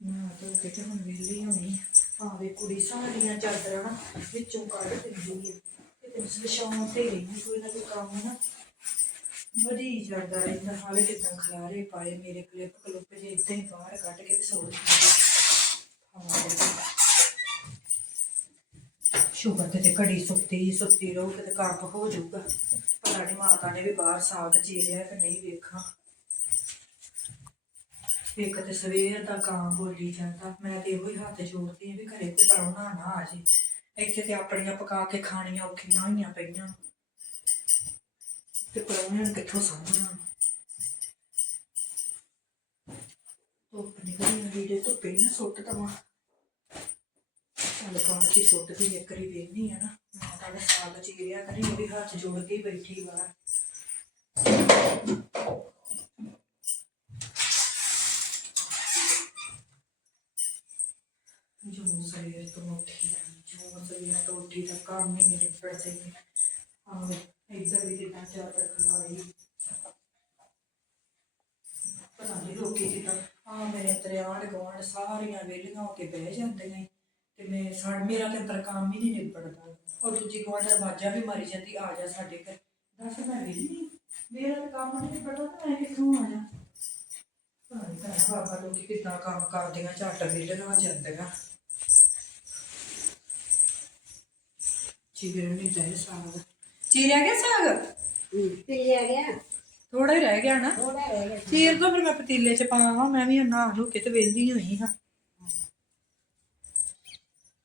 ਨਾ ਤੋ ਕਿਤੇ ਹੁਣ ਵਿਹਲੀ ਹੋਣੀ ਭਾਵੇਂ ਕੁੜੀ ਸਾਰੀਆਂ ਚਾਦਰਾਂ ਨਾ ਵਿੱਚੋਂ ਕੱਢ ਦਿੰਦੀ ਹੈ ਕਿਤੇ ਸਲਸ਼ਾਉਂ ਤੇ ਨਹੀਂ ਕੋਈ ਨਾ ਕੋਈ ਕੰਮ ਨਾ। ਵਧੀ ਜਾਂਦਾ ਰਹਿੰਦਾ, ਹਾਲੇ ਕਿਦਾਂ ਖਲਾਰੇ ਪਾਏ ਮੇਰੇ ਕਲਿੱਪ ਕਲੁੱਪ ਜੇ ਇੱਦਾਂ ਹੀ ਬਾਹਰ ਕੱਢ ਕੇ ਤੇ ਸੋੜ ਦਿੰਦੀ ਸ਼ੁਗਰ ਤੇ ਘੜੀ ਸੁੱਤੀ ਸੁੱਤੀ ਰਹੂ, ਕਿਤੇ ਕੰਮ ਹੋ ਜਾਊਗਾ। ਪਤਾ ਨਹੀਂ ਮਾਤਾ ਨੇ ਵੀ ਬਾਹਰ ਸਾਗ ਚੀਰਿਆ ਕਿ ਨਹੀਂ ਵੇਖਾਂ। ਇੱਕ ਤੇ ਸਵੇਰ ਦਾ ਕਾਂ ਬੋਲੀ ਜਾਂਦਾ। ਮੈਂ ਤੇ ਇਹੋ ਹੀ ਹੱਥ ਜੋੜਦੀ ਹਾਂ ਵੀ ਘਰੇ ਕੋਈ ਪਰਉਣਾ ਨਾ ਆ ਜੇ। ਇੱਥੇ ਤੇ ਆਪਣੀਆਂ ਪਕਾ ਕੇ ਖਾਣੀਆਂ ਔਖੀਆਂ ਹੋਈਆਂ ਪਈਆਂ। ਤੇ ਪਰਉਣਿਆਂ ਨੂੰ ਕਿੱਥੋਂ ਸਾਂਭਣਾ? ਧੁੱਪ ਨਿਕਲੀ ਆ ਵੀਰੇ ਧੁੱਪੇ ਨਾ ਸੁੱਟ ਦਵਾਂ। ਚੱਲ ਬਾਅਦ ਚ ਸੁੱਟ ਵੀ ਇੱਕ ਵਾਰੀ ਵੇਖਣੀ ਆ ਨਾ। ਮੈਂ ਤਾਂ ਸਾਗ ਚੀਰਿਆ ਕਰੀ, ਉਹ ਵੀ ਹੱਥ ਜੋੜ ਕੇ ਬੈਠੀ ਬਾਹਰ। ਉੱਠੀ ਦਾ ਕੰਮ ਹੀ ਨਹੀਂ ਨਿਬੜਦੇ ਨੇ ਆਹ ਇੱਧਰ ਵੀ ਪਤਾ ਨਹੀਂ ਲੋਕੀ ਕਿਦਾਂ ਆ ਮੇਰੇ ਤਰਿਆੜ ਗਵਾਂਡ ਸਾਰੀਆਂ ਵੇਲੀਆਂ ਹੋ ਕੇ ਬਹਿ ਜਾਂਦੀਆਂ ਈ ਤੇ ਮੈਂ ਸੜ ਮੇਰਾ ਤੇ ਅੰਦਰ ਕੰਮ ਹੀ ਨਹੀਂ ਨਿਬੜਦਾ ਉਹ ਦੂਜੀ ਗਵਾਂਡ ਆਵਾਜ਼ਾਂ ਵੀ ਮਾਰੀ ਜਾਂਦੀ, ਆ ਜਾ ਸਾਡੇ ਘਰ। ਦੱਸ ਮੈਂ ਵੇਲੀ ਮੇਰਾ ਤਾਂ ਕੰਮ ਨਹੀਂ ਨਿਬੜਦਾ ਤਾਂ ਮੈਂ ਕਿੱਥੋਂ ਆ ਜਾ ਭਾਈ ਤਾਂ ਬਾਬਾ ਲੋਕੀ ਕਿਦਾਂ ਕੰਮ ਕਰਦੀਆਂ ਝੱਟ ਵੇਲੀਆਂ ਜਾਂਦੀਆਂ ਚੀਰੇ ਨਹੀਂ ਚਾਹੇ ਸਾਗ। ਚੀਰਿਆ ਗਿਆ ਸਾਗ? ਪਿਲਿਆ ਗਿਆ। ਥੋੜਾ ਹੀ ਰਹਿ ਗਿਆ ਨਾ। ਥੋੜਾ ਰਹਿ ਗਿਆ। ਚੀਰ ਤੋਂ ਫਿਰ ਮੈਂ ਪਤੀਲੇ 'ਚ ਪਾਵਾਂ ਮੈਂ ਵੀ ਨਾ ਹੋ ਕੇ ਤੇ ਵੇਂਦੀ ਹੋਈ ਹਾਂ।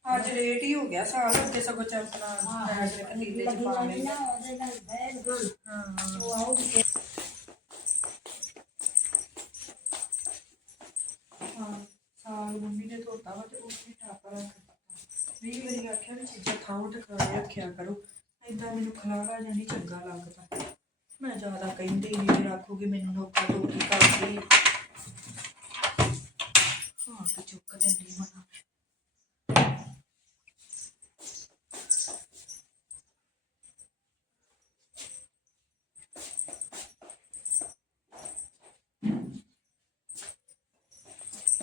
ਅੱਜ ਲੇਟ ਹੀ ਹੋ ਗਿਆ ਸਾਲ ਅੱਗੇ ਸਗੋਂ ਜਿਹੜੇ ਪਤੀਲੇ 'ਚ ਪਾ ਆਉਗੀ ਹਾਂ ਸਾਗ ਮੰਮੀ ਨੇ ਧੋਤਾ ਵਾ ਤੇ ਉੱਥੇ ਟਾਪਾ ਰੱਖਤਾ ਵੀ ਮੇਰੀ ਆਖਿਆ ਵੀ ਚੀਜ਼ਾਂ ਥਾਂ ਟਕਾ ਰੱਖਿਆ ਕਰੋ। ਏਦਾਂ ਮੈਨੂੰ ਖਲਾਰਾ ਜਾਂ ਨਹੀਂ ਚੰਗਾ ਲੱਗਦਾ। ਮੈਂ ਜ਼ਿਆਦਾ ਕਹਿੰਦੀ ਨਹੀਂ ਵੀ ਰੱਖੂਗੀ ਮੈਨੂੰ ਨੋਕਾ ਟੋਕੀ ਕਰਦੀ। ਹਾਂ, ਤੇ ਚੁੱਕ ਦਿੰਦੀ ਮਨਾ ਮੈਂ।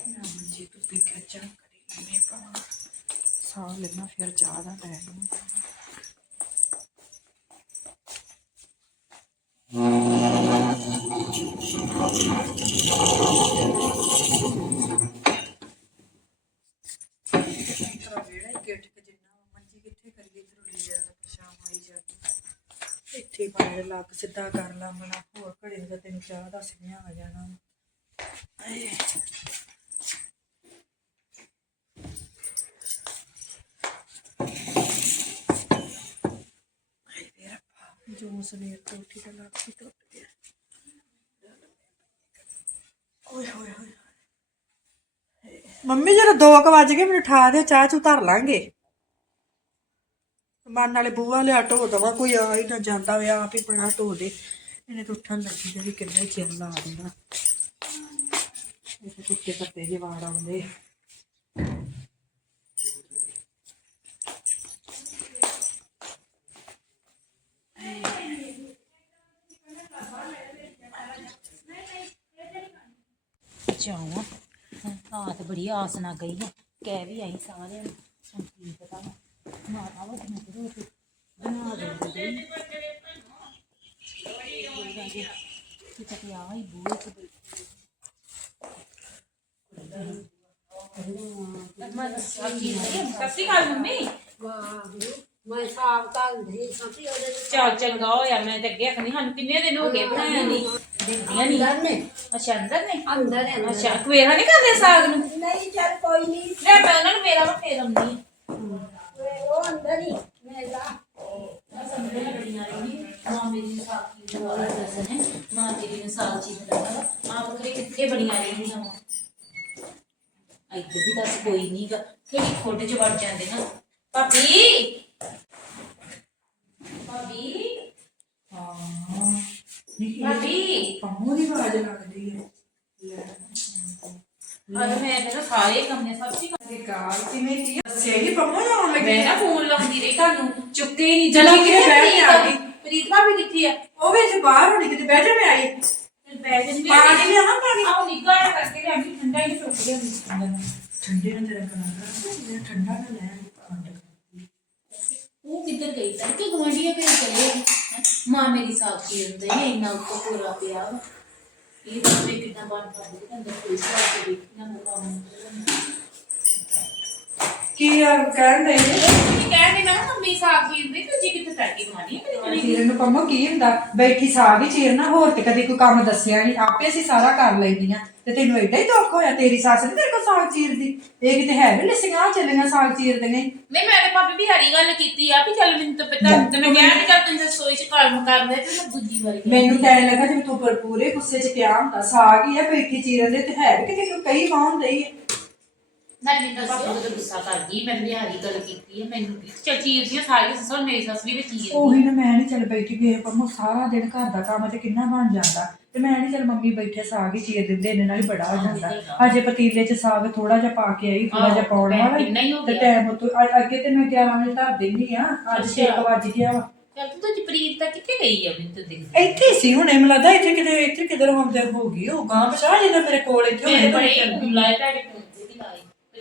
ਮੰਜੀ ਤੋਂ ਪੀ ਕੇ ਚਾਹ ਕਰੀ ਮੈਂ ਪਾਵਾਂ। ਸਾਹ ਲੈਣਾ ਫਿਰ ਚਾਹ ਦਾ ਲੈ ਲੂੰ ਚਾਹ ਦਾ ਸਿਆ ਆ ਜਾਣਾ ਜੋ ਸਵੇਰ ਤੋਂ ਉੱਠੀ ਤਾਂ ਲੱਗ ਹੀ ਟੁੱਟ ਗਿਆ ਓਏ ਹੋਏ ਹੋਏ ਮੰਮੀ, ਜਦੋਂ 2 ਵਜ ਗਏ, ਮੈਨੂੰ ਠਾ ਦੇ ਚਾਹ ਚੂ ਧਰ ਲਾਂਗੇ। ਮਨ ਨਾਲੇ ਬੂਹਾ ਲਿਆ, ਢੋ ਦਵਾ, ਕੋਈ ਆ ਹੀ ਨਾ ਜਾਂਦਾ ਵੇ ਆਪ ਹੀ ਬਣਾ ਢੋ ਦੇ। ਇਹਨੇ ਤਾਂ ਉੱਠਣ ਲੱਗੀ ਜਿਹੜੀ ਕਿੰਨਾ ਹੀ ਚਿਰ ਲਾ ਦੇਣਾ। ਇਹ ਕੁੱਤੇ ਪੱਤੇ ਜਿਹੇ ਵਾੜ ਆਉਂਦੇ। ਜਾਵਾਂ ਹਾਂ ਤੇ ਬੜੀ ਆਸ ਨਾਲ ਗਈ ਆ। ਕਹਿ ਵੀ ਆਈ ਸਾਰਿਆਂ ਨੂੰ। ਹੁਣ ਕੀ ਪਤਾ। ਮਾਤਾ ਵਾ ਮੈਂ ਰੋਟੀ ਬਣਾ ਦੇ ਆ ਹੀ ਬੂਹੇ ਚ ਬੈਠੀ ਸਸਤੀ ਕਾਲ ਮੰਮੀ ਵਾਹ ਮੈਂ ਸਾਫ਼ ਤਾਂ ਨਹੀਂ ਸੱਚੀ ਉਹਦੇ ਚੱਲ ਚੰਗਾ ਹੋਇਆ ਮੈਂ ਤੇ ਅੱਗੇ ਆਖਣੀ ਸਾਨੂੰ ਕਿੰਨੇ ਦਿਨ ਹੋ ਗਏ ਬਣਾਇਆ ਨਹੀਂ ਦਿੰਦੀਆਂ ਨਹੀਂ ਅੰਦਰ ਨੇ? ਅੱਛਾ ਅੰਦਰ ਨੇ? ਅੰਦਰ ਹੈ ਅੱਛਾ ਕਵੇਰਾ ਨਹੀਂ ਕਰਦੇ ਸਾਗ ਨੂੰ? ਨਹੀਂ ਚੱਲ ਕੋਈ ਨਹੀਂ ਲੈ ਮੈਂ ਉਹਨਾਂ ਨੂੰ ਮੇਰਾ ਵਾ ਫੇਰ ਆਉਂਦੀ ਆ ਉਹ ਅੰਦਰ ਹੀ ਮੈਂ ਜਾ ਮਾਂ ਮੇਰੀ ਸਾਥੀ ਦੀ ਵਾਲਾ ਦੱਸਣ ਹੈ ਮਾਂ ਤੇਰੀ ਨੇ ਸਾਚੀ ਆਪ ਕਰੇ ਕਿੱਥੇ ਬੜੀਆਂ ਰਹਿੰਦੀਆਂ ਵਾ। ਇੱਧਰ ਵੀ ਦੱਸ ਕੋਈ ਨਹੀਂਗਾ ਕਿਹੜੀ ਖੋਡੇ ਚ ਵੜ ਜਾਂਦੇ ਨਾ। ਭਾਬੀ! ਭਾਬੀ! ਭਾਬੀ! ਪੰਮੂ ਦੀ ਆਵਾਜ਼ ਲੱਗਦੀ ਹੈ ਅੱਜ ਮੈਂ ਕਹਿੰਦਾ ਸਾਰੇ ਕੰਮੇ ਸਭ ਸੀ ਤੇ ਕਾਰ ਕਿਵੇਂ ਕੀ ਦੱਸਿਆ ਹੀ ਪੰਮੂ ਲੱਗੀ। ਮੈਂ ਨਾ ਫੋਨ ਲਾਉਂਦੀ ਰਹੀ ਤੁਹਾਨੂੰ। ਚੁੱਕੇ ਹੀ ਨਹੀਂ ਕਿੱਥੇ ਪ੍ਰੀਤ ਕੇ ਆ ਗਈ? ਪ੍ਰੀਤ ਭਾਬੀ ਕਿੱਥੇ ਆ? ਉਹ ਵਿੱਚ ਬਾਹਰ ਹੋਣੀ ਕਿਤੇ ਮੈਂ ਆਈ। ਫਿਰ ਬੈਠ ਜਾਂਦੀ ਪਾਣੀ ਲਿਆਵਾਂ ਪਾਣੀ ਆਹ ਨਿੱਘਾ ਜਿਹਾ ਕਰਕੇ ਲਿਆਂਦੀ ਠੰਡਾ ਹੀ ਸੁੱਕ ਗਿਆ ਠੰਡੇ ਨਾਲ ਤੇਰਾ ਗਲਾ ਖਰਾਬ ਹੋ ਗਿਆ ਠੰਡਾ ਨਾ ਲੈ ਖੰਡ ਉਹ ਕਿੱਧਰ ਗਈ? ਤਾਂ ਕਿ ਗਵਾਂਢੀਆਂ ਘਰੇ ਚਲੇ ਗਈ ਹੈਂ? ਮਾਂ ਮੇਰੀ ਸਾਥ ਕੀ ਹੈ ਵਾ ਕੋਈ ਸਾਥ ਦੇ ਆ ਕਹਿੰਦੇ ਮੈਂ ਕਿਹਾ ਮੰਮੀ ਕੀ ਹੁੰਦੀ ਤੇ ਜੀ ਕਿੱਥੇ ਤੜਕੀ ਗਵਾਂਢੀਆਂ ਘਰੇ ਚਲੇ ਗਈ ਚੀਰਨ ਨੂੰ ਪੰਮੋ ਕੀ ਹੁੰਦਾ? ਬੈਠੀ ਸਾਗ ਹੀ ਚੀਰਨਾ ਹੋਰ ਤੇ ਕਦੇ ਕੋਈ ਕੰਮ ਦੱਸਿਆ ਨਹੀਂ ਆਪੇ ਅਸੀਂ ਸਾਰਾ ਕਰ ਲੈਂਦੀਆਂ। ਤੇ ਤੈਨੂੰ ਐਡਾ ਹੀ ਦੁੱਖ ਹੋਇਆ ਤੇਰੀ ਸੱਸ ਨੇ ਤੇਰੇ ਕੋਲ ਸਾਗ ਚੀਰਦੀ ਇਹ ਕਿਤੇ ਹੈ ਵੀ ਲਿਸੀਆਂ ਚੱਲੀਆਂ ਸਾਗ ਚੀਰਦੇ ਨੇ? ਨਹੀਂ ਮੈਂ ਤੇ ਭਾਬੀ ਵੀ ਹਰੀ ਗੱਲ ਕੀਤੀ ਆ ਵੀ ਚੱਲ ਮੈਨੂੰ ਤਾਂ ਪਤਾ ਤੇ ਮੈਂ ਕਿਹਾ ਕਿ ਚੱਲ ਤੂੰ ਰਸੋਈ ਚ ਕੰਮ ਕਰਦੇ ਤੇ ਮੈਂ ਦੂਜੀ ਵਾਰੀ। ਮੈਨੂੰ ਤਾਂ ਐਂ ਲੱਗਾ ਜਿਵੇਂ ਤੂੰ ਪਰ ਪੂਰੇ ਗੁੱਸੇ 'ਚ ਕਿਹਾ ਹੁੰਦਾ ਸਾਗ ਹੀ ਆ ਬੈਠੀ ਚੀਰਨ ਦੇ ਤੇ ਹੈ ਵੀ ਕਿਤੇ ਕੋਈ ਕਈ ਬਾਹ ਹੁੰਦੇ ਹੀ ਆ। ਨਾਲ ਮੈਨੂੰ ਭਾਬੀ ਉਹਦਾ ਗੁੱਸਾ ਕਰ ਗਈ ਮੈਂ ਵੀ ਹਰੀ ਗੱਲ ਕੀਤੀ ਹੈ ਮੈਨੂੰ ਚੱਲ ਚੀਰ ਦੀਆਂ ਸਾਰੀ ਸੱਸਾਂ ਮੇਰੀ ਸੱਸ ਵੀ ਵਿੱਚ ਹੀ ਹੈ। ਉਹੀ ਨਾ ਮੈਂ ਨਹੀਂ ਚੱਲ ਬੈਠੀ ਗਏ ਪੰਮੋ ਸਾਰਾ ਦਿਨ ਘਰ ਦਾ ਕੰਮ ਤੇ ਕਿੰਨਾ ਬਣ ਜਾਂਦਾ। ਤੇ ਮੈਂ ਨਹੀਂ ਚੱਲ ਮੰਮੀ ਬੈਠੇ ਸਾਗ ਹੀ ਚੀਰ ਦਿੰਦੇ ਇਹਨੇ ਨਾਲ ਹੀ ਬੜਾ ਹੋ ਜਾਂਦਾ। ਅਜੇ ਪਤੀਲੇ 'ਚ ਸਾਗ ਥੋੜਾ ਜਿਹਾ ਪਾ ਕੇ ਆਈ ਥੋੜਾ ਜਿਹਾ ਪਾਉਣ ਆਹੋ, ਵਾਲਾ ਕਿੰਨਾ ਹੀ ਹੋ ਤੇ ਗਿਆ। ਟਾਈਮ ਉਤੋਂ ਅੱਗੇ ਤੇ ਮੈਂ 11 ਵਜੇ ਧਰ ਦਿੰਦੀ ਆ ਅੱਜ ਅੱਛਾ। 6 ਵਜ ਗਿਆ ਵਾ। ਚੱਲ ਤੂੰ ਤਾਂ ਜਪਰੀਤ ਤਾਂ ਕਿੱਥੇ ਗਈ ਆ ਮੈਨੂੰ ਤਾਂ ਦੇਖ। ਇੱਥੇ ਹੀ ਸੀ ਹੁਣੇ ਮੈਨੂੰ ਲੱਗਦਾ ਇੱਥੇ ਕਿਤੇ ਇੱਥੇ ਕਿਧਰ ਹੁੰਦੇ ਹੋ ਗਈ ਉਹ ਗਾਂ ਪਛਾ ਜਿਹਦਾ ਮੇਰੇ ਕੋਲ ਇੱਥੇ ਹੁਣੇ ਬੜੇ ਤੁਹਾਡੇ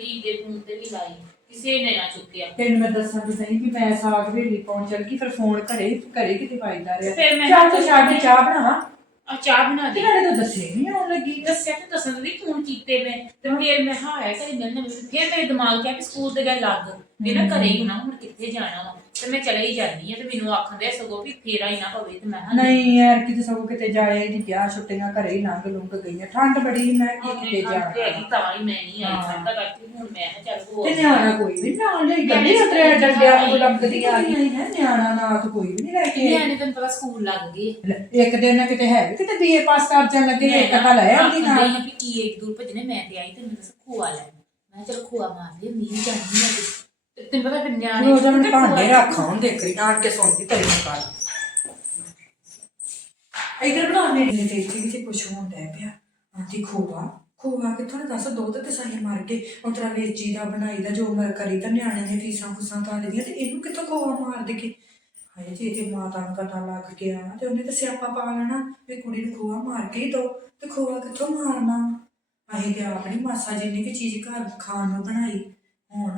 ਪ੍ਰੀਤ ਦੇ ਫੋਨ ਤੇ ਵੀ ਲਾਏ ਕਿਸੇ ਨੇ ਨਾ ਚੁੱਕਿਆ। ਤੈਨੂੰ ਮੈਂ ਦੱਸਾਂ ਤੇ ਸਹੀ ਵੀ ਮੈਂ ਸਾਗ ਵੇਲੀ ਪਹੁੰਚ ਚੱਲ ਗਈ ਫਿਰ ਫੋਨ ਘਰੇ ਘਰੇ ਕਿਤੇ ਵੱਜਦਾ ਰਿਹਾ? ਫਿਰ ਮੈਂ ਚਾਹ ਤੇ ਛੱਡ ਕੇ ਚਾਹ ਬਣਾਵਾਂ ਆ ਚਾਹ ਬਣਾ ਦੇ। ਕਿਹਨਾਂ ਨੇ ਤਾਂ ਦੱਸੇ ਨਹੀਂ ਆਉਣ ਲੱਗੀ। ਦੱਸਿਆ ਤੇ ਦੱਸਣ ਦੀ ਫੋਨ ਕੀਤੇ ਮੈਂ ਤੇ ਫਿਰ ਮੈਂ ਹਾਂ ਆਇਆ ਘਰੇ ਮਿਲਣ ਫਿਰ ਮੇਰੇ ਦਿਮਾਗ 'ਚ ਆ ਕਿ ਸਕੂਲ ਤੇ ਗੱਲ ਲੱਗ ਵੀ ਨਾ ਘਰੇ ਹੀ ਨਾ ਹੁਣ ਕਿੱਥੇ ਜਾਣਾ ਵਾ? ਤੇ ਮੈਂ ਚਲੇ ਹੀ ਜਾਂਦੀ ਆ ਤੇ ਮੈਨੂੰ ਆਖਦੇ ਸਗੋਂ ਵੀ ਫੇਰਾ ਹੀ ਨਾ ਪਵੇ ਤੇ ਮੈਂ ਨਹੀਂ ਯਾਰ ਕਿਤੇ ਸਗੋਂ ਕਿਤੇ ਜਾਇਆ ਹੀ ਨਹੀਂ ਗਿਆ ਛੁੱਟੀਆਂ ਘਰੇ ਹੀ ਲੰਘ ਲੁੰਘ ਗਈਆਂ। ਠੰਡ ਬੜੀ ਮੈਂ ਕੀ ਕਿਤੇ ਜਾਣਾ। ਤਾਂ ਹੀ ਮੈਂ ਨਹੀਂ ਆਈ। ਠੰਡਾ ਕਰਕੇ ਹੁਣ ਮੈਂ ਚੱਲ ਹੋ ਤੇ ਨਿਆਣਾ ਕੋਈ ਵੀ ਨਾਲ ਲੈ ਗੱਡੀ ਉਤਰੇ ਡੰਡਿਆਂ ਨੂੰ ਲੰਘਦੀਆਂ ਆ ਗਈਆਂ ਹੈ ਨਿਆਣਾ ਨਾਲ ਕੋਈ ਵੀ ਨਹੀਂ ਲੈ ਕੇ। ਨਿਆਣੇ ਤੈਨੂੰ ਪਤਾ ਸਕੂਲ ਲੱਗ ਗਏ। ਇੱਕ ਦਿਨ ਨਾ ਕਿਤੇ ਹੈ ਵੀ ਕਿਤੇ ਬੀਏ ਪਾਸ ਕਰ ਜਾਣ ਲੱਗੇ ਇੱਕ ਤਾਂ ਲੈ ਆਉਂਦੀ ਨਾਲ। ਨਹੀਂ ਵੀ ਕੀ ਇੱਕ ਦੂਰ ਭਜਨੇ ਮੈਂ ਤੇ ਆਈ ਤੇ ਮੈਨੂੰ ਖੋਆ ਲੈ ਮੈਂ ਚੱਲ ਖੋਆ ਮਾਰ ਲਈ ਨਹੀਂ ਜਾਂਦੀ ਮੈਂ ਤੇ ਤੈਨੂੰ ਪਤਾ ਫਿਰ ਨਿਆਣੇ ਜਮਨ ਤੇ ਭਾਂਡੇ ਖੋਆ- ਰੱਖਾਂ ਹੁੰਦੇ ਕਰੀ ਆਣ ਕੇ ਸੌਂਦੀ ਤੇਰੀ ਮਕਾਨ ਇਧਰ ਬਣਾ ਮੇਰੀ ਤੇ ਇੱਥੇ ਕਿਤੇ ਕੁਛ ਹੁੰਦਾ ਪਿਆ। ਆਂਟੀ ਖੋਵਾ ਖੋਵਾ ਕਿੱਥੋਂ ਨੇ ਦੱਸ ਦੁੱਧ ਤੇ ਸਾਹੀ ਮਾਰ ਕੇ ਉਤਰਾ ਵੇਚੀ ਦਾ ਬਣਾਈ ਦਾ ਜੋ ਮਰ ਕਰੀ ਦਾ ਨਿਆਣੇ ਨੇ ਫੀਸਾਂ ਫੁਸਾਂ ਤਾਂ ਦੀਆਂ ਤੇ ਇਹਨੂੰ ਕਿੱਥੋਂ ਖੋਵਾ ਮਾਰ ਦੇ ਕੇ? ਹਾਏ ਜੇ ਤੇ ਮਾਤਾ ਨੂੰ ਪਤਾ ਲੱਗ ਗਿਆ ਤੇ ਉਹਨੇ ਤਾਂ ਸਿਆਪਾ ਪਾ ਲੈਣਾ ਵੀ ਕੁੜੀ ਨੂੰ ਖੋਵਾ ਮਾਰ ਕੇ ਹੀ ਦੋ ਤੇ ਖੋਵਾ ਕਿੱਥੋਂ ਮਾਰਨਾ? ਅਸੀਂ ਤੇ ਆਪਣੀ ਮਾਸਾ ਜਿੰਨੀ ਕਿ ਚੀਜ਼ ਘਰ ਖਾਣ ਨੂੰ ਬਣਾਈ ਹੁਣ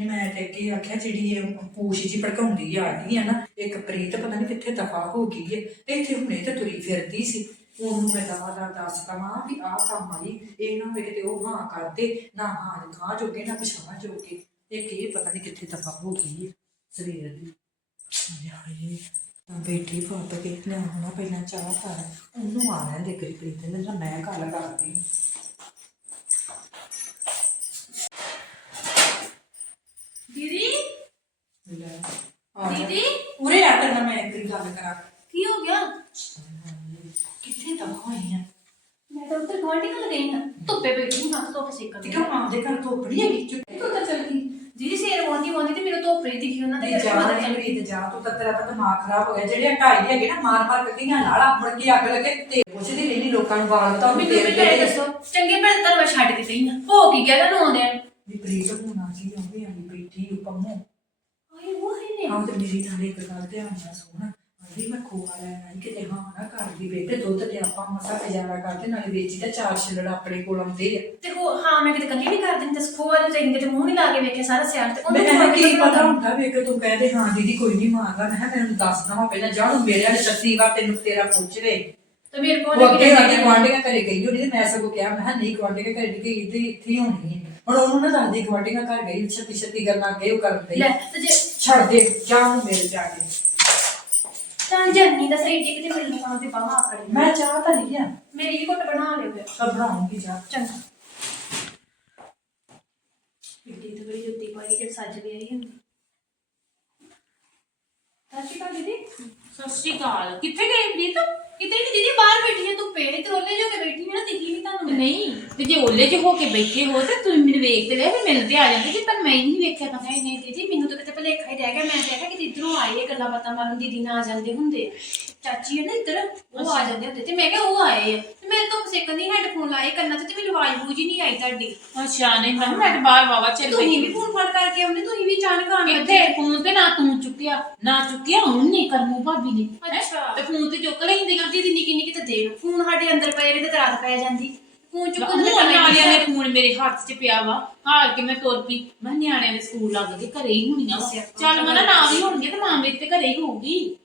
ਨੇ ਮੈਂ ਤੇ ਅੱਗੇ ਆਖਿਆ, ਜਿਹੜੀ ਇਹ ਪੂਛ ਜੀ ਭੜਕਾਉਂਦੀ ਆ ਆ ਨਾ, ਇੱਕ ਪ੍ਰੀਤ ਪਤਾ ਨਹੀਂ ਕਿੱਥੇ ਦਫਾ ਹੋ ਗਈ ਹੈ ਤੇ ਇੱਥੇ ਹੁਣੇ ਤੇ ਤੁਰੀ ਫਿਰਦੀ ਸੀ। ਉਹਨੂੰ ਮੈਂ ਦਵਾ ਦਾ ਦੱਸ ਕਵਾਂ ਵੀ ਆਹ ਕੰਮ ਆਈ ਇਹ ਨਾ ਹੋਵੇ ਕਿਤੇ ਉਹ ਹਾਂ ਕਰਦੇ ਨਾ ਹਾਂ ਗਾਂ ਜੋਗੇ, ਨਾ ਪਿਛਾਂ ਜੋਗੇ। ਇਹ ਕੀ ਪਤਾ ਨਹੀਂ ਕਿੱਥੇ ਦਫਾ ਹੋ ਗਈ ਹੈ ਸਵੇਰ ਦੀ। ਹਾਏ, ਤਾਂ ਬੇਟੀ ਪੁੱਤ ਕੇ ਲਿਆਉਣਾ ਪਹਿਲਾਂ ਚਾਹ ਕਰ ਉਹਨੂੰ ਆ ਲੈਣ ਦੇ ਕਰੀ ਪ੍ਰੀਤ ਨੇ, ਮੈਂ ਗੱਲ ਕਰਦੀ। ਦੀਦੀ ਉਰੇ ਆ ਤੇਰੇ ਨਾਲ ਮੈਂ ਇੱਕ ਗੱਲ ਕਰਾਂ। ਕੀ ਹੋ ਗਿਆ? ਕਿੱਥੇ ਤਾਂ ਹੋਈ ਆ? ਮੈਂ ਤਾਂ ਉੱਧਰ ਗਵਾਂਢੀ ਨਾਲ ਗਈ ਹਾਂ। ਧੁੱਪੇ ਬੈਠੀ ਹਾਂ ਧੁੱਪ ਸੇਕਣ ਤੇ ਕਿਉਂ ਆਪਦੇ ਘਰ ਧੁੱਪ ਨਹੀਂ ਹੈਗੀ? ਚੁੱਪ ਤੂੰ ਤਾਂ ਚੱਲ ਗਈ। ਦੀਦੀ ਸੇਰ ਵਾਂਦੀ ਵਾਂਦੀ ਤੇ ਮੈਨੂੰ ਧੋਪਰੇ ਦਿਖੀ ਉਹਨਾਂ ਤੇ ਜਾ ਨਹੀਂ ਪ੍ਰੀਤ ਜਾ ਤੂੰ ਤਾਂ ਤੇਰਾ ਤਾਂ ਦਿਮਾਗ ਖਰਾਬ ਹੋ ਗਿਆ। ਜਿਹੜੇ ਢਾਈ ਹੈਗੇ ਨਾ ਮਾਰ ਮਾਰ ਕੱਢੀਆਂ ਲਾਲਾ ਮੁੜ ਕੇ ਅੱਗ ਲੱਗੇ ਤੇ ਪੁੱਛਦੀ ਨਹੀਂ ਲੋਕਾਂ ਨੂੰ ਵਾਲ ਤਾਂ ਵੀ ਲੈ ਦੱਸੋ ਚੰਗੇ ਭੈਣ ਤਾਂ ਮੈਂ ਛੱਡ ਕੇ ਗਈ ਹਾਂ। ਹੋ ਕੀ ਗਿਆ ਤੁਹਾਨੂੰ ਆਉਂਦੇ ਵੀ ਪ੍ਰੀਤ ਹੋਣਾ ਸੀ ਆਵੇ ਆਈ ਬੈਠੀ ਉਪਮੋ ਆਏ ਉਹ ਹੈ ਤੇ ਮੇਰੀ ਨਾਲ ਇੱਕ ਗੱਲ ਧਿਆਨ ਨਾਲ ਸੁਣ ਆਂਦੀ ਮੈਂ ਖੋਆ ਲੈਣਾ ਸੀ ਕਿਤੇ ਹਾਂ ਨਾ ਕਰਦੀ ਬੇਟੇ ਦੁੱਧ ਤੇ ਆਪਾਂ ਮਸਾ ਗੁਜ਼ਾਰਾ ਕਰਦੇ ਨਾਲੇ ਵੇਚੀ ਦਾ ਚਾਰ ਛਿਲੜ ਆਪਣੇ ਕੋਲ ਆਉਂਦੇ ਆ। ਤੇ ਹੋ ਹਾਂ ਮੈਂ ਕਿਤੇ ਕੱਲੀ ਨਹੀਂ ਕਰ ਦਿੰਦੀ ਤੇ ਖੋਆ ਦੇ ਤੇ ਮੂੰਹ ਨਹੀਂ ਲਾ ਕੇ ਵੇਖਿਆ ਸਾਰਾ ਸਿਆਲ ਤੇ ਮੈਂ ਖਵਾ ਕੀ ਪਤਾ ਹੁੰਦਾ ਵੀ ਕਿ ਤੂੰ ਕਹਦੇ ਹਾਂ ਦੀਦੀ ਕੋਈ ਨਹੀਂ ਮਾਰਦਾ। ਮੈਂ ਕਿਹਾ ਮੈਨੂੰ ਦੱਸ ਦਵਾਂ ਪਹਿਲਾਂ ਜਾਣੂ ਮੇਰੇ ਵਾਲੇ ਸੱਤੀ ਵਾਰ ਤੈਨੂੰ ਤੇਰਾ ਪੁੱਛ ਰੇ ਤੇ ਮੇਰੇ ਕੋਲ ਉਹ ਅੱਗੇ ਅੱਗੇ ਗੁਆਂਢੀਆਂ ਘਰੇ ਗਈ ਹੋਣੀ ਤੇ ਮੈਂ ਸਗੋਂ ਕਿਹਾ ਮੈਂ ਕਿਹਾ ਨਹੀਂ ਗੁਆਂਢੀਆਂ ਘਰੇ ਨਹੀਂ ਗਈ ਇੱਥੇ ਇੱਥੇ ਹੀ ਹੋਣੀ ਹੈ ਹੁਣ ਉਹਨੂੰ ਨਾ ਦੱਸਦੀ ਗੁਆਂਢੀਆਂ ਘਰ ਗਈ ਛੱਤੀ ਛੱਤੀ ਗੱਲਾਂ ਅੱਗੇ ਉਹ ਕਰਨ ਲੈ ਤੇ ਜੇ ਛੱਡ ਦੇ ਜਾ ਹੁਣ ਮੇਰੇ ਜਾ ਕੇ ਤਾਂ ਜੰਨੀ ਦਾ ਸਹੀ ਟਿਕ ਤੇ ਮੇਰੀ ਦੁਕਾਨ ਤੇ ਬਾਹਰ ਆ ਕੜੀ ਮੈਂ ਚਾਹ ਤਾਂ ਨਹੀਂ ਆ ਮੇਰੀ ਵੀ ਘੁੱਟ ਬਣਾ ਲਿਓ ਫਿਰ। ਸਭ ਬਣਾਉਂਗੀ ਜਾ ਚੰਗਾ। ਬਿੱਡੀ ਤੇ ਬੜੀ ਜੁੱਤੀ ਪਾਈ ਜੇ ਸੱਜ ਵੀ ਆਈ ਹੁੰਦੀ। ਸੱਚੀ ਕਾ ਦੀਦੀ। ਸਤਿ ਸ਼੍ਰੀ ਅਕਾਲ। ਕਿੱਥੇ ਗਏ ਪ੍ਰੀਤ? ਕਿਤੇ ਨਹੀਂ ਦੀਦੀ ਬਾਹਰ ਬੈਠੀ ਹੈ ਤੂੰ। ਪੇੜੇ ਤਰੋਲੇ ਜੋ ਕੇ ਬੈਠੀ ਹੈ ਨਾ ਦਿਖੀ ਨਹੀਂ ਤੁਹਾਨੂੰ ਮੈਂ। ਨਹੀਂ ਤੇ ਜੇ ਓਲੇ ਚ ਹੋ ਕੇ ਬੈਠੇ ਹੋ ਤੇ ਤੁਸੀਂ ਮੈਨੂੰ ਵੇਖ ਤੇ ਲਿਆ ਵੀ ਮਿਲ ਤੇ ਆ ਜਾਂਦੇ। ਜੇ ਪਰ ਮੈਂ ਹੀ ਨਹੀਂ ਵੇਖਿਆ ਤਾਂ ਨਹੀਂ ਨਹੀਂ ਦੀਦੀ ਮੈਨੂੰ ਤਾਂ ਕਿਤੇ ਭਲੇਖਾ ਹੀ ਰਹਿ ਗਿਆ ਮੈਂ ਕਿਹਾ ਕਿ ਇਧਰੋਂ ਆਏ ਆ ਗੱਲਾਂ ਬਾਤਾਂ ਮਾਰਨ ਦੀਦੀ ਨਾਲ ਆ ਜਾਂਦੇ ਹੁੰਦੇ। ਚਾਚੀ ਹੈ ਨਾ ਇੱਧਰ ਉਹ ਆ ਜਾਂਦੇ ਹੁੰਦੇ ਤੇ ਮੈਂ ਕਿਹਾ ਉਹ ਆਏ ਆ ਤੇ ਮੈਂ ਤਾਂ ਸੇਕਣ ਦੀ ਹੈੱਡਫੋਨ ਲਾਏ ਕੰਨਾਂ 'ਚ ਤੇ ਮੈਨੂੰ ਆਵਾਜ਼ ਬੂਝ ਹੀ ਨਹੀਂ ਆਈ ਤੁਹਾਡੀ ਅੱਛਾ ਨਹੀਂ ਮੈਂ ਕਿਹਾ ਮੈਂ ਤਾਂ ਬਾਹਰ ਵਾਵਾ ਚੱਲ ਤੁਸੀਂ ਵੀ ਫੋਨ ਫੜ ਕਰਕੇ ਆਉਂਦੇ ਤੁਸੀਂ ਵੀ ਅਚਾਨਕ ਆਣ ਕਿੱਥੇ ਫੋਨ ਤੇ ਨਾ ਤੂੰ ਚੁੱਕਿਆ ਨਾ ਚੁੱਕਿਆ ਉਹਨੇ ਕਰਮੂ ਭਾਬੀ ਨੇ? ਅੱਛਾ। ਤੇ ਫੋਨ ਤੇ ਚੁੱਕ ਲੈਂਦੀਆਂ ਦੀਦੀ ਨਿੱਕੀ ਨਿੱਕੀ ਤੇ ਦੇਣ ਫੋਨ ਸਾਡੇ ਅੰਦਰ ਪਏ ਰਹਿੰਦੇ ਤੇ ਰਾਤ ਪੈ ਜਾਂਦੀ ਫੋਨ ਚੁੱਕੋ ਹੁਣ ਤੇ ਕਰਨਾ ਨਿਆਣਿਆਂ ਦੇ ਫੋਨ ਮੇਰੇ ਹੱਥ 'ਚ ਪਿਆ ਵਾ। ਹਾਰ ਕੇ ਮੈਂ ਤੁਰ ਪਈ। ਮੈਂ ਕਿਹਾ ਨਿਆਣਿਆਂ ਦੇ ਸਕੂਲ ਲੱਗ ਗਏ ਘਰੇ ਹੀ ਹੋਣੀਆਂ ਵਾ। ਚੱਲ ਮੈਂ ਨਾ ਨਾ ਵੀ ਹੋਣਗੇ ਤੇ ਮਾਂ ਮੇਰੀ ਤੇ ਘਰੇ ਹੀ ਹੋਊਗੀ।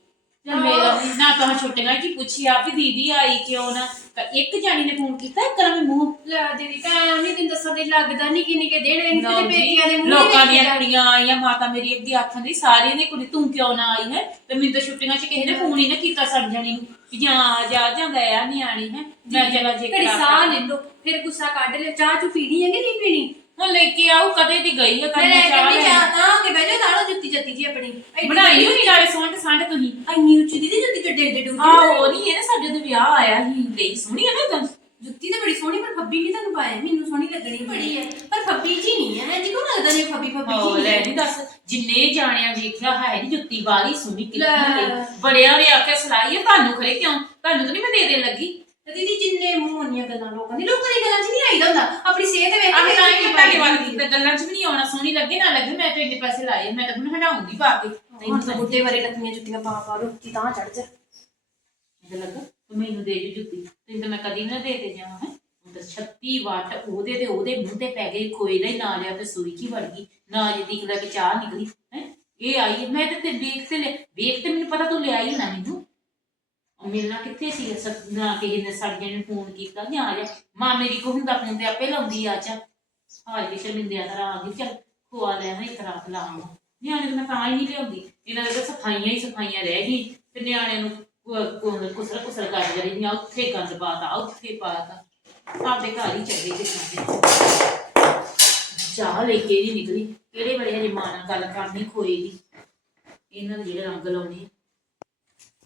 ਚੱਲ ਮੇਰਾ ਨਾ ਤਾਂ ਛੁੱਟੀਆਂ ਕੀ ਪੁੱਛਿਆ ਵੀ ਦੀਦੀ ਆਈ ਕਿਉਂ ਨਾ? ਤਾਂ ਇੱਕ ਜਾਣੀ ਨੇ ਫੋਨ ਕੀਤਾ ਕਰਾਂ ਮੂੰਹ? ਲੈ ਦੀਦੀ ਭੈਣ ਨਹੀਂ ਤੈਨੂੰ ਦੱਸਾਂ ਤੇ ਲੱਗਦਾ ਨਹੀਂ ਕਿ ਨਿੱਕੇ ਦੇਣ ਇਹ ਤੇ ਪੇਕੀਆਂ ਦੇ ਮੂੰਹ ਲੋਕਾਂ ਦੀਆਂ ਕੁੜੀਆਂ ਆਈਆਂ ਮਾਤਾ ਮੇਰੀ ਅੱਗੇ ਆਖਣ ਦੀ ਸਾਰਿਆਂ ਦੀ ਕੁੜੀ ਤੂੰ ਕਿਉਂ ਨਾ ਆਈ ਹੈ? ਤੇ ਮੈਨੂੰ ਤਾਂ ਛੁੱਟੀਆਂ 'ਚ ਕਿਸੇ ਨੇ ਫੋਨ ਹੀ ਨਾ ਕੀਤਾ ਸੜ ਜਾਣੀ ਨੂੰ। ਵੀ ਜਾਂ ਆ ਜਾ ਜਾਂ ਗਿਆ ਨਿਆਣੀ ਹੈ। ਮੈਂ ਚਲਾ ਜੇ ਘੜੀ ਸਾਹ ਲੈ ਲਓ ਫਿਰ ਗੁੱਸਾ ਕੱਢ ਲਿਓ। ਚਾਹ ਚੁ ਪੀਣੀ ਹੈ ਕਿ ਨਹੀਂ ਪੀਣੀ? ਹੁਣ ਲੈ ਕੇ ਆਉ ਕਦੇ ਦੀ ਗਈ ਹੈ ਮੈਂ ਕਦੇ ਲੈ ਕੇ ਚਾਹ ਨਹੀਂ ਲੈ ਜਾ ਨਾ ਕਿ ਬਹਿ ਜਾ ਤਾੜੋ ਜੁੱਤੀ ਜੱਤੀ ਜੀ ਆਪਣੀ। ਐਡੀ ਬਣਾਈ ਹੋਈ ਨਾਲੇ ਸੌਂਟ ਸੰਡ ਤੁਸੀਂ। ਇੰਨੀ ਉੱਚੀ ਦੀਦੀ ਜੁੱਤੀ ਜੱਡੇ ਏਡੇ ਡੂੰਘੀ ਆਹੋ ਨਹੀਂ ਇਹ ਨਾ ਸਾਡੇ ਦੇ ਵਿਆਹ ਆਇਆ ਸੀ ਲਈ ਸੋਹਣੀ ਹੈ ਨਾ ਤਾਂ ਤਾਂ ਬੜੀ ਸੋਹਣੀ ਪਰ ਫੱਬੀ ਨਹੀਂ ਤੁਹਾਨੂੰ ਪਾਇਆ। ਮੈਨੂੰ ਸੋਹਣੀ ਲੱਗਣੀ ਬੜੀ ਹੈ ਪਰ ਫੱਬੀ ਜੀ ਨਹੀਂ ਹੈ ਜੀ ਕੋ ਲੱਗਦਾ ਨਹੀਂ ਫੱਬੀ ਫੱਬੀ ਹੋ ਜੀ ਲੈ ਨਹੀਂ ਨਹੀਂ ਦੱਸ ਜਿੰਨੇ ਜਾਣਿਆਂ ਵੇਖਿਆ ਹੈ ਨਹੀਂ ਜੁੱਤੀ ਵਾਲੀ ਲੈ। ਲਈ? ਬੜਿਆਂ ਨੇ ਆਖਿਆ ਸਲਾਈ ਹੈ ਤੁਹਾਨੂੰ ਖਰੇ ਕਿਉਂ? ਤੁਹਾਨੂੰ ਤਾਂ ਨਹੀਂ ਮੈਂ ਦੇ ਦੇ ਲੱਗੀ? ਤੇ ਦੀਦੀ ਜਿੰਨੇ ਮੂੰਹ ਹੋਣੀਆਂ ਗੱਲਾਂ ਲੋਕਾਂ ਦੀ ਲੋਕਾਂ ਦੀ ਗੱਲਾਂ 'ਚ ਨਹੀਂ ਆਈਦਾ ਹੁੰਦਾ? ਆਪਣੀ ਸਿਹਤ ਵੇਖ ਆਹ ਕੇ ਤਾਂ ਇਹ ਤੁਹਾਡੇ ਵੱਲ ਹੁੰਦੀ। ਤੇ ਗੱਲਾਂ 'ਚ ਵੀ ਨਹੀਂ ਆਉਣਾ ਸੋਹਣੀ ਲੱਗੇ ਨਾ ਲੱਗੇ ਮੈਂ ਤਾਂ ਇੰਨੇ ਪੈਸੇ ਲਾਏ ਮੈਂ ਤਾਂ ਹੁਣ ਹਟਾਉਂਗੀ ਪਾ ਕੇ। ਹੁਣ ਤਾਂ ਬੁੱਢੇ ਵਾਰੇ ਲੱਕੀਆਂ ਜੁੱਤੀਆਂ ਪਾ ਪਾ ਰੁੱਤੀ ਤਾਂ ਚੜ ਜਾ। ਮੈਨੂੰ ਲੱਗਾ ਤੂੰ ਮੈਨੂੰ ਦੇ ਜੀ ਜੁੱਤੀ, ਤੈਨੂੰ ਤਾਂ ਮੈਂ ਕਦੀ ਨਾ ਦੇ ਕੇ ਜਾਵਾਂ, ਹੈ। ਹੁਣ ਤਾਂ 36 ਵਾਟ ਉਹਦੇ ਤੇ, ਉਹਦੇ ਮੂੰਹ ਤੇ ਪੈ ਗਈ ਕੋਈ ਦਾ ਹੀ ਨਾ ਲਿਆ ਤੇ ਸੂਈ ਕੀ ਵੜ ਗਈ। ਨਾ ਜੇ ਦਿਖ ਲੈ ਚਾਹ ਨਿਕਲੀ, ਹੈ। ਇਹ ਆਈ, ਮੈਂ ਤੇ ਤੇ ਵੇਖ ਤੇ ਵੇਖ ਤੇ ਮੈਨੂੰ ਪਤਾ ਤੂੰ ਲਿਆਈ ਨਾ ਮੈਨੂੰ। ਉਹ ਮਿਲਣਾ ਕਿੱਥੇ ਸੀ, ਸਭ ਨਾ ਕਿਸੇ ਨੇ ਸਾਡੇ ਨੇ ਫੋਨ ਕੀਤਾ, ਜਾਂ ਆ ਜਾ। ਮਾਂ ਮੇਰੀ ਕੋ ਹੁੰਦਾ ਫੋਨ ਤੇ ਆਪੇ ਲਾਉਂਦੀ ਆ ਚਾ ਹਾਲ ਕੇ ਸ਼ਰਮਿੰਦਿਆ ਤਰ੍ਹਾਂ ਆ ਗਈ ਚਲ ਖਵਾ ਲੈ ਇੱਕ ਰਾਤ ਲਾਵਾਂ ਨਿਆਣੇ ਨੂੰ ਮੈਂ ਤਾਂ ਹੀ ਨਹੀਂ ਲਿਆਉਂਦੀ, ਇਹਨਾਂ ਦੇ ਸਫਾਈਆਂ ਹੀ ਸਫਾਈਆਂ ਰਹਿ ਗਈ ਤੇ ਨਿਆਣੇ ਨੂੰ ਕੋਲ ਕੁਸਰ ਕੁਸਰ ਕਰ ਰਹੀ ਉੱਥੇ ਗੰਦ ਪਾਤਾ, ਉੱਥੇ ਪਾਤਾ। ਆਪਦੇ ਘਰ ਹੀ ਚੱਲੇ ਕਿਸਾਂ ਚਾਹ ਲੈ ਕੇ ਨਹੀਂ ਨਿਕਲੀ। ਕਿਹੜੇ ਵੇਲੇ ਹਜੇ ਮਾਂ ਨਾਲ ਗੱਲ ਕਰਨੀ ਖੋਏ ਦੀ? ਇਹਨਾਂ ਦੇ ਜਿਹੜੇ ਰੰਗ ਲਾਉਣੇ ਆ।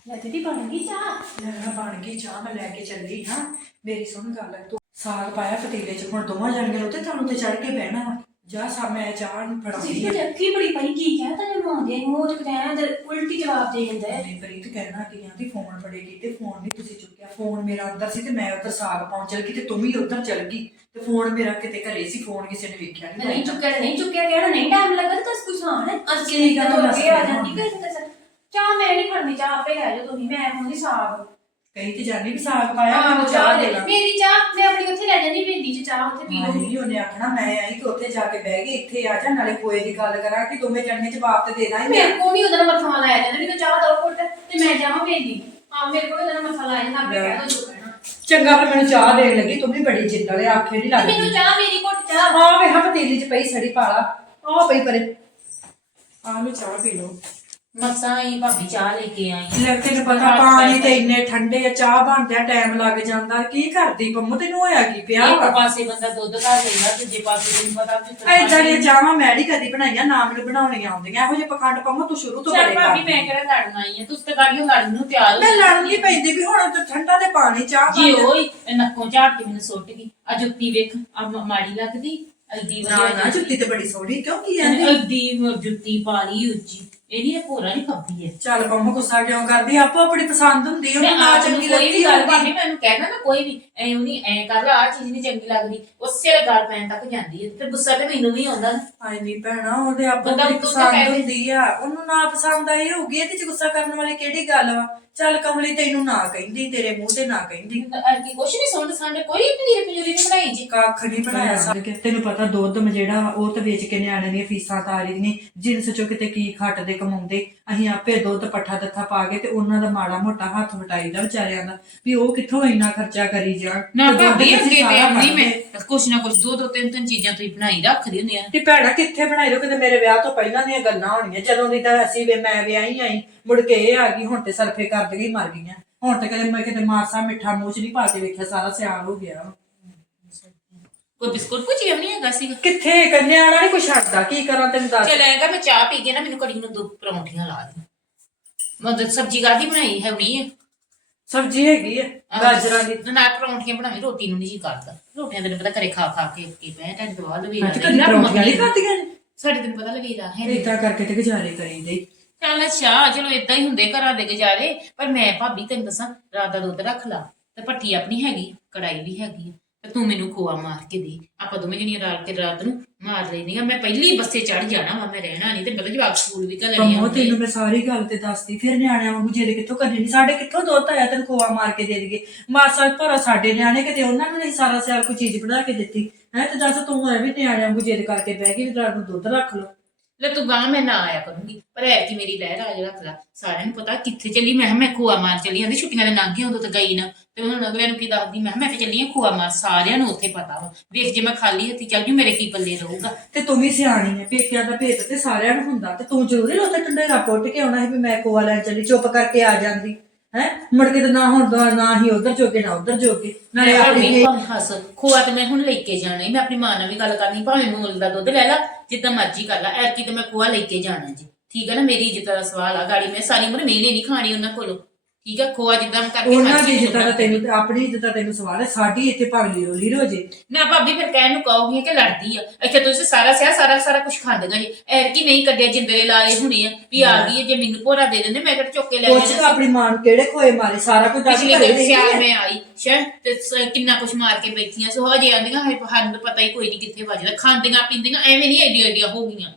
ਲੈ ਦੀਦੀ, ਬਣ ਗਈ ਚਾਹ? ਮੈਂ ਬਣ ਗਈ ਚਾਹ, ਮੈਂ ਲੈ ਕੇ ਚੱਲੀ ਹਾਂ। ਮੇਰੀ ਸੁਣ ਗੱਲ, ਤੂੰ ਸਾਗ ਪਾਇਆ ਪਤੀਲੇ 'ਚ, ਹੁਣ ਦੋਵਾਂ ਜਾਣੀਆਂ ਉੱਤੇ ਤੁਹਾਨੂੰ ਤੇ ਚੜ ਕੇ ਬਹਿਣਾ ਵਾ। ਜਾ ਸਾ ਮੈਂ ਨੂੰ ਫੜਾਉਂਦੀ ਜਿੱਦ ਜੱਕੀ ਬੜੀ ਪਈ ਕੀ ਕਹਿਤਾ ਜੇ ਮਾਉਂਦੇ ਮੂੰਹ ਚ ਕਿਤੇ ਅੰਦਰ ਉਲਟੀ ਜਵਾਬ ਦੇ ਜਾਂਦਾ ਹੈ। ਨਹੀਂ ਪ੍ਰੀਤ ਕਹਿਣਾ ਕਿ ਆਂਦੀ ਫੋਨ ਫੜੇਗੀ ਤੇ ਫੋਨ ਨਹੀਂ ਤੁਸੀਂ ਚੁੱਕਿਆ। ਫੋਨ ਮੇਰਾ ਅੰਦਰ ਸੀ ਤੇ ਮੈਂ ਉੱਧਰ ਸਾਗ ਪਾਉਣ ਚਲ ਗਈ ਤੇ ਤੂੰ ਵੀ ਉੱਧਰ ਚਲ ਗਈ ਤੇ ਫੋਨ ਮੇਰਾ ਕਿਤੇ ਘਰੇ ਸੀ ਫੋਨ ਕਿਸੇ ਨੇ ਵੇਖਿਆ ਨਹੀਂ ਨਹੀਂ ਚੁੱਕਿਆ ਤੇ ਨਹੀਂ ਚੁੱਕਿਆ ਕਿਹੜਾ ਨਹੀਂ ਟਾਈਮ ਲੱਗਾ ਤੇ ਦੱਸ ਕੁਛ ਹਾਂ। ਅੱਜ ਗੱਲ ਹੋ ਗਈ ਆ ਜਾਂਦੀ ਕਿ ਦੱਸ ਚਾਹ ਮੈਂ ਨਹੀਂ ਖੜਨੀ ਚਾਹ ਆਪੇ ਲੈ ਜਾਓ ਤੁਸੀਂ ਮੈਂ ਖੋਣੀ ਸਾਗ ਕਹੀ ਤੇ ਜਾਨੀ ਵੀ ਸਾਗ ਪਾਇਆ ਮੈਨੂੰ ਚਾਹ ਦੇ ਮੇਰੀ ਚਾਹ ਮੈਂ ਆਪਣੀ ਉੱਥੇ ਲੈ ਜਾਂਦੀ ਵੇਲੀ ਚ ਚਾਹ ਉੱਥੇ ਪੀ ਲੂੰਗੀ ਨਹੀਂ ਉਹਨੇ ਆਖਣਾ ਮੈਂ ਆਈ ਤੇ ਉੱਥੇ ਜਾ ਕੇ ਬਹਿ ਗਈ ਇੱਥੇ ਆ ਜਾ ਨਾਲੇ ਕੋਏ ਦੀ ਗੱਲ ਕਰਾਂ ਕਿ ਦੋਵੇਂ ਜਣੀਆਂ ਜਵਾਬ ਤੇ ਦੇਣਾ ਹੀ ਮੇਰੇ ਕੋਲ ਨਹੀਂ ਉਹਦਾ ਮੱਥਾ ਲਾਇਆ ਜਾਂਦਾ ਵੀ ਤੂੰ ਚਾਹ ਦੋ ਘੁੱਟ ਤੇ ਮੈਂ ਜਾਵਾਂ ਵੇਲੀ ਹਾਂ ਮੇਰੇ ਕੋਲ ਉਹਦਾ ਮੱਥਾ ਲਾਇਆ ਜਾਂਦਾ ਆਪੇ ਕਹਿ ਦੋ ਜੋ ਕਹਿਣਾ। ਚੰਗਾ ਫਿਰ ਮੈਨੂੰ ਚਾਹ ਦੇਣ ਲੱਗੀ ਤੂੰ ਵੀ ਬੜੀ ਜਿੱਦ ਵਾਲੇ ਆਖੇ ਨਹੀਂ ਲੱਗਦੀ। ਮੈਨੂੰ ਚਾਹ ਮੇਰੀ ਘੁੱਟ ਚਾਹ। ਹਾਂ ਵੇ ਹਾਂ ਪਤੀਲੀ ਚ ਪਈ ਸੜੀ ਪਾਲਾ ਆਹ ਪਈ ਪਰੇ। ਆਹ ਲੋ ਚਾਹ ਪੀ ਲੋ ਮਸਾਂ ਹੀ ਭਾਬੀ ਚਾਹ ਲੈ ਕੇ ਆਈ ਲੈ ਤੈਨੂੰ ਪਤਾ ਪਾਣੀ ਤੇ ਇੰਨੇ ਠੰਡੇ ਆ ਚਾਹ ਬਣਦਿਆਂ ਟਾਈਮ ਲੱਗ ਜਾਂਦਾ। ਕੀ ਕਰਦੀ ਪੰਮੂ ਤੈਨੂੰ ਹੋਇਆ ਕੀ ਪਿਆ ਇੱਕ ਪਾਸੇ ਬੰਦਾ ਦੁੱਧ ਘਰ ਲੈਂਦਾ ਦੂਜੇ ਪਾਸੇ ਤੈਨੂੰ ਪਤਾ ਵੀ ਐਦਾਂ ਦੀਆਂ ਚਾਹਾਂ ਮੈਂ ਨਹੀਂ ਕਦੀ ਬਣਾਈਆਂ ਨਾ ਮੈਨੂੰ ਬਣਾਉਣੀਆਂ ਆਉਂਦੀਆਂ। ਇਹੋ ਜਿਹੇ ਪਖੰਡ ਪੰਮੂ ਤੂੰ ਸ਼ੁਰੂ ਤੋਂ ਬੜੇ ਭਾਬੀ ਮੈਂ ਕਿਹੜਾ ਲੜਨ ਆਈ ਆ ਤੁਸੀਂ ਤਾਂ ਗਾੜੀਆਂ ਲੜਨ ਨੂੰ ਤਿਆਰ ਹੋ ਮੈਂ ਲੜਨ ਨਹੀਂ ਪੈਂਦੀ ਵੀ ਹੁਣ ਤੇ ਠੰਡਾ ਤੇ ਪਾਣੀ ਚਾਹ ਜੀ ਓਏ ਇਹ ਨੱਕੋਂ ਝਾੜ ਕੇ ਮੈਨੂੰ ਸੁੱਟ ਗਈ। ਆ ਜੁੱਤੀ ਵੇਖ ਆ ਮਾੜੀ ਲੱਗਦੀ। ਅਲਦੀ ਨਾ ਨਾ ਜੁੱਤੀ ਤੇ ਬੜੀ ਸੋਹਣੀ ਕਿਉਂ ਕੀ ਆਂਦੀ? ਅਲਦੀ ਜੁੱਤੀ ਪਾ ਲਈ ਉੱਚੀ। ਇਹਦੀ ਇਹ ਭੋਰਾ ਨਹੀਂ ਖੱਬੀ ਹੈ। ਚੱਲ ਪੰਮੂ ਗੁੱਸਾ ਕਿਉਂ ਕਰਦੀ? ਆਪੋ ਆਪਣੀ ਪਸੰਦ ਹੁੰਦੀ ਮੈਂ ਉਹਨੂੰ ਨਾ ਚੰਗੀ ਕੋਈ ਲੱਗਦੀ ਵੀ ਗੱਲ ਹੋਊਗੀ। ਭਾਬੀ ਮੈਨੂੰ ਕਹਿਣਾ ਨਾ ਕੋਈ ਵੀ ਐ ਨਹੀਂ ਐ ਕਰ ਲਾ ਆ ਚੀਜ਼ ਨਹੀਂ ਚੰਗੀ ਲੱਗਦੀ। ਉਸੇ ਵੇਲੇ ਗੱਲ ਪੈਣ ਤੱਕ ਜਾਂਦੀ ਹੈ। ਤੇ ਗੁੱਸਾ ਤੇ ਮੈਨੂੰ ਵੀ ਆਉਂਦਾ। ਨਾ। ਹਾਏ ਨਹੀਂ ਭੈਣਾ ਉਹਦੇ ਆਪੋ ਬੰਦਾ ਆਪਣੀ ਉੱਤੋਂ ਤਾਂ ਪਸੰਦ ਕਹਿ ਦੇ। ਹੁੰਦੀ ਆ। ਉਹਨੂੰ ਨਾ ਪਸੰਦ ਆਈ ਹੋਊਗੀ ਇਹਦੇ ਚ ਗੁੱਸਾ ਕਰਨ ਵਾਲੀ ਕਿਹੜੀ ਗੱਲ ਵਾ? ਚੱਲ ਕਮਲੀ ਤੈਨੂੰ ਨਾ ਕਹਿੰਦੀ ਤੇਰੇ ਮੂੰਹ ਤੇ ਨਾ ਕਹਿੰਦੀ। ਅਰਕੀ ਕੁਛ ਨਹੀਂ ਸੁਣਦੇ ਸਾਡੇ ਕੋਈ ਪਨੀਰ ਪਜੂਰੀ ਨਹੀਂ ਬਣਾਈ ਜੀ। ਕੱਖ ਨਹੀਂ ਬਣਾਇਆ। ਸਾਡੇ ਕੇ ਤੈਨੂੰ ਪਤਾ ਦੁੱਧ ਮ ਜਿਹੜਾ ਵਾ ਉਹ ਤੇ ਵੇਚ ਕੇ ਨਿਆਣੇ ਦੀਆਂ ਫੀਸਾਂ ਤਾਰੀ ਦੀਆਂ ਜਿੰਸ ਚੋਂ ਕਿਤੇ ਕੀ ਖੱਟਦੇ ਕਮਾਉਂਦੇ। ਅਸੀਂ ਆਪੇ ਦੁੱਧ ਪੱਠਾ ਦੱਥਾ ਪਾ ਕੇ ਤੇ ਉਹਨਾਂ ਦਾ ਮਾੜਾ ਮੋਟਾ ਹੱਥ ਵਟਾਈਦਾ ਵਿਚਾਰਿਆਂ ਦਾ ਵੀ ਉਹ ਕਿੱਥੋਂ ਇੰਨਾ ਖਰਚਾ ਕਰੀ ਜਾਣ। ਨਾ ਤੇ ਦੁੱਧ ਭਾਬੀ ਅਸੀਂ ਅੱਗੇ ਤੇ ਸਾਰਾ ਆਪਣੀ ਮੈਂ। ਕੁਛ ਨਾ ਕੁਛ ਦੋ ਦੋ ਤਿੰਨ ਤਿੰਨ ਚੀਜ਼ਾਂ ਤੁਸੀਂ ਬਣਾਈ ਰੱਖਦੀ ਹੁੰਦੀ ਆ। ਤੇ ਭੈਣਾ ਕਿੱਥੇ ਬਣਾਈ ਲੋ ਕਿਤੇ ਮੇਰੇ ਵਿਆਹ ਤੋਂ ਪਹਿਲਾਂ ਦੀਆਂ ਗੱਲਾਂ ਹੋਣੀਆਂ। ਜਦੋਂ ਦੀ ਤਾਂ ਅਸੀਂ ਵੀ ਮੈਂ ਵਿਆਹੀ ਆਈ ਮੁੜ ਕੇ ਇਹ ਆ ਗਈ ਹੁਣ ਤੇ ਸਰਫੇ ਕਰ ਗਈ ਮਰ ਗਈਆਂ। ਹੁਣ ਤੇ ਕਦੇ ਮੈਂ ਕਿਤੇ ਮਾਸਾ ਮਿੱਠਾ ਮੂੰਹ ਚ ਨਹੀਂ ਪਾ ਕੇ ਵੇਖਿਆ ਸਾਰਾ ਸਿਆਲ ਹੋ ਗਿਆ। ਕੋਈ ਬਿਸਕੁਟ ਵੀ ਨਹੀਂ ਹੈਗਾ ਸੀਗਾ। ਕਿੱਥੇ ਕੰਨਿਆ ਵਾਲਾ ਨਹੀਂ ਕੁਛ ਛੱਡਦਾ ਕੀ ਕਰਾਂ ਤੈਨੂੰ ਦੱਸ। ਚਲ ਆਏਗਾ ਮੈਂ ਚਾਹ ਪੀ ਕੇ ਨਾ ਮੈਨੂੰ ਕੜੀ ਨੂੰ ਦੋ ਪਰੌਂਠੀਆਂ ਲਾ ਦੇ। ਮਤਲਬ ਸਬਜ਼ੀ ਕਾਦੀ ਬਣਾਈ ਹੈ ਨਹੀਂ ਹੈ। ਸਬਜ਼ੀ ਹੈਗੀ ਆ ਗਾਜਰਾਂ ਦੀ। ਨਾਲ ਪਰੌਂਠੀਆਂ ਬਣਾਵੀਂ ਰੋਟੀ ਨੂੰ ਨਹੀਂ ਜੀ ਕਰਦਾ। ਰੋਟੀਆਂ ਤੈਨੂੰ ਪਤਾ ਘਰੇ ਖਾ ਖਾ ਕੇ ਕੀ ਪੈ ਟੈਂਟ ਦਵਾ ਲਵੇ ਕਦੀ ਪਰੌਂਠੀਆਂ ਨਹੀਂ ਖਾਧੀਆਂ। ਨੇ ਸਾਡੇ ਤੈਨੂੰ ਪਤਾ ਲਵੇਲਾ ਹੈ ਇਦਾਂ ਕਰਕੇ ਤੇ ਗੁਜ਼ਾਰੇ ਕਰੀਦੇ। ਚੱਲ ਅੱਛਾ ਚਲੋ ਇਦਾਂ ਹੀ ਹੁੰਦੇ ਘਰਾਂ ਦੇ ਗੁਜ਼ਾਰੇ ਪਰ ਮੈਂ ਭਾਬੀ ਤੈਨੂੰ ਦੱਸਾਂ ਰਾਤ ਦਾ ਦੁੱਧ ਰੱਖ ਲਾ ਤੇ ਭੱਠੀ ਆਪਣੀ ਹੈਗੀ ਕੜਾਈ ਵੀ ਹੈਗੀ ਤੇ ਤੂੰ ਮੈਨੂੰ ਖੋਆ ਮਾਰ ਕੇ ਦੇ। ਆਪਾਂ ਦੋਵੇਂ ਜਣੀਆਂ ਰਲ ਕੇ ਰਾਤ ਨੂੰ ਮਾਰ ਲੈਣੀਆਂ ਮੈਂ ਪਹਿਲੀ ਬੱਸੇ ਚੜ ਜਾਣਾ ਵਾ ਮੈਂ ਰਹਿਣਾ ਨਹੀਂ ਤੇ ਮਤਲਬ ਜਵਾਬ ਸਕੂਲ ਵੀ ਘੱਲਣੇ ਕੰਮੋ ਆ। ਤੈਨੂੰ ਮੈਂ ਸਾਰੀ ਗੱਲ ਤੇ ਦੱਸਦੀ ਫਿਰ ਨਿਆਣਿਆਂ ਵਾਂਗੂ ਜਿਹਦੇ ਕਿੱਥੋਂ ਕਰਨੀ ਨਹੀਂ ਸਾਡੇ ਕਿੱਥੋਂ ਦੁੱਧ ਆਇਆ ਤੈਨੂੰ ਖੋਆ ਮਾਰ ਕੇ ਦੇ ਦਈਏ? ਮਾਸਾ ਭਰਾ ਸਾਡੇ ਨਿਆਣੇ ਕਿਤੇ ਉਹਨਾਂ ਨੂੰ ਨਹੀਂ ਸਾਰਾ ਸਿਆਲ ਕੋਈ ਚੀਜ਼ ਬਣਾ ਕੇ ਦਿੱਤੀ। ਹੈ ਤੇ ਦੱਸ ਤੂੰ ਐਵੇਂ ਨਿਆਣਿਆਂ ਵਾਂਗੂ ਜਿੱਦ ਕਰਕੇ ਬਹਿ ਗਈ ਵੀ ਰਾਤ ਨੂੰ ਦੁੱਧ ਰੱਖ ਲਓ। ਲੈ ਤੂੰ ਗਾਂ ਮੈਂ ਨਾ ਆਇਆ ਕਰੂੰਗੀ। ਪਰ ਐ ਕਿ ਮੇਰੀ ਲਹਿਰ ਆ ਰੱਖ ਲਾ। ਸਾਰਿਆਂ ਨੂੰ ਪਤਾ ਕਿੱਥੇ ਚੱਲੀ। ਮੈਂ ਕਿਹਾ ਮੈਂ ਖੋਆ ਮਾਰ ਚੱਲੀ। ਆਂਦੀ ਛੁੱਟੀਆਂ ਦੇ ਲੰਘ ਗਈਆਂ, ਉਦੋਂ ਤਾਂ ਗਈ ਨਾ। ਤੇ ਹੁਣ ਅਗਲੇ ਨੂੰ ਕੀ ਦੱਸਦੀ? ਮੈਂ ਕਿਹਾ ਮੈਂ ਤੇ ਚੱਲੀ ਆਂ ਖੂਆ ਮਾਰ। ਸਾਰਿਆਂ ਨੂੰ ਉੱਥੇ ਪਤਾ ਵਾ। ਵੇਖ ਜੇ ਮੈਂ ਖਾਲੀ ਹੱਥੀ ਚੱਲ ਜੂ, ਮੇਰੇ ਕੀ ਪੱਲੇ ਰਹੂਗਾ? ਤੇ ਤੂੰ ਵੀ ਸਿਆਣੀ ਹੈ ਪੇਕਿਆਂ ਦਾ ਭੇਤ ਤੇ ਸਾਰਿਆਂ ਨੂੰ ਹੁੰਦਾ। ਤੇ ਤੂੰ ਜ਼ਰੂਰੀ ਉੱਥੇ ਟੰਡੇਰਾ ਪੁੱਟ ਕੇ ਆਉਣਾ ਸੀ ਵੀ ਮੈਂ ਕੋਆ ਲੈਣ ਚੱਲੀ, ਚੁੱਪ ਕਰਕੇ ਆ ਜਾਂਦੀ। ਹੈ? ਮੁੜ ਕੇ ਤਾਂ ਨਾ ਹੁਣ ਦਾ- ਨਾ ਹੀ ਉਧਰ ਜੋਗੇ ਨਾ ਉਧਰ ਜੋਗੇ ਨਾਲੇ ਮੈਂ ਆਪਣੀ ਭਾਵੇਂ ਹੱਸ ਖੋਆ ਤੇ ਮੈਂ ਹੁਣ ਲੈ ਕੇ ਜਾਣਾ ਹੀ ਮੈਂ ਆਪਣੀ ਮਾਂ ਨਾਲ ਵੀ ਗੱਲ ਕਰਨੀ ਭਾਵੇਂ ਮੁੱਲ ਦਾ ਦੁੱਧ ਲੈ ਲਾ ਜਿੱਦਾਂ ਮਰਜ਼ੀ ਕਰ ਲਾ। ਐਰਕੀ ਤੇ ਮੈਂ ਖੋਆ ਲੈ ਕੇ ਜਾਣਾ ਜੀ। ਠੀਕ ਹੈ ਨਾ ਮੇਰੀ ਇੱਜ਼ਤ ਦਾ ਸਵਾਲ ਆ ਗਾੜੀ ਮੈਂ ਸਾਰੀ ਉਮਰ ਮਿਹਨੇ ਨਹੀਂ ਖਾਣੀ ਉਹਨਾਂ ਕੋਲੋਂ। ਠੀਕ ਹੈ ਖੋਆ ਜਿੱਦਾਂ ਕਰਕੇ ਉਹਨਾਂ ਦੀ ਇੱਜ਼ਤ ਦਾ। ਤੈਨੂੰ ਤੇ ਆਪਣੀ ਇੱਜ਼ਤ ਦਾ ਤੈਨੂੰ ਸਵਾਲ ਹੈ ਸਾਡੀ ਇੱਥੇ ਭਾਗਲੀ ਰੋਲੀ ਰੋਜੇ ਨਾ ਭਾਬੀ ਫਿਰ ਕਹਿਣ ਨੂੰ ਕਹੋਗੇ ਕਿ ਲੜਦੀ ਆ। ਇੱਥੇ ਤੁਸੀਂ ਸਾਰਾ ਸਿਆ ਸਾਰਾ ਸਾਰਾ ਕੁਝ ਖਾਂਦੀਆਂ ਜੀ। ਐਰ ਕੀ ਨਹੀਂ ਕੱਢਿਆ ਜਿੰਦਰੇ ਲਾਲੇ ਹੁਣੇ ਆ ਵੀ ਆ ਗਈ ਹੈ ਜੇ ਮੈਨੂੰ ਭੋਰਾ ਦੇ ਦਿੰਦੇ ਮੈਂ ਕਿਹੜਾ ਚੁੱਕ ਕੇ ਲੈ ਜਾਣਾ ਤਾਂ ਆਪਣੀ ਮਾਂ ਨੂੰ ਕਿਹੜੇ ਖੋਏ ਮਾਰੇ ਸਾਰਾ ਕੁਝ ਦੱਸ ਪਿਛਲੇ ਦਿਨ ਦੇ ਸਿਆਲ ਮੈਂ ਆਈ ਸ਼ਹਿਰ ਤੇ ਸ- ਕਿੰਨਾ ਕੁਝ ਮਾਰ ਕੇ ਬੈਠੀਆਂ ਸੋ। ਹਜੇ ਆਂਦੀਆਂ ਹੈ ਪਤਾ ਹੀ ਕੋਈ ਨਹੀਂ ਕਿੱਥੇ ਵੱਜਦਾ। ਖਾਂਦੀਆਂ ਪੀਂਦੀਆਂ ਐਵੇਂ ਨਹੀਂ ਐਡੀਆਂ ਐਡੀਆਂ ਹੋ ਗਈਆਂ।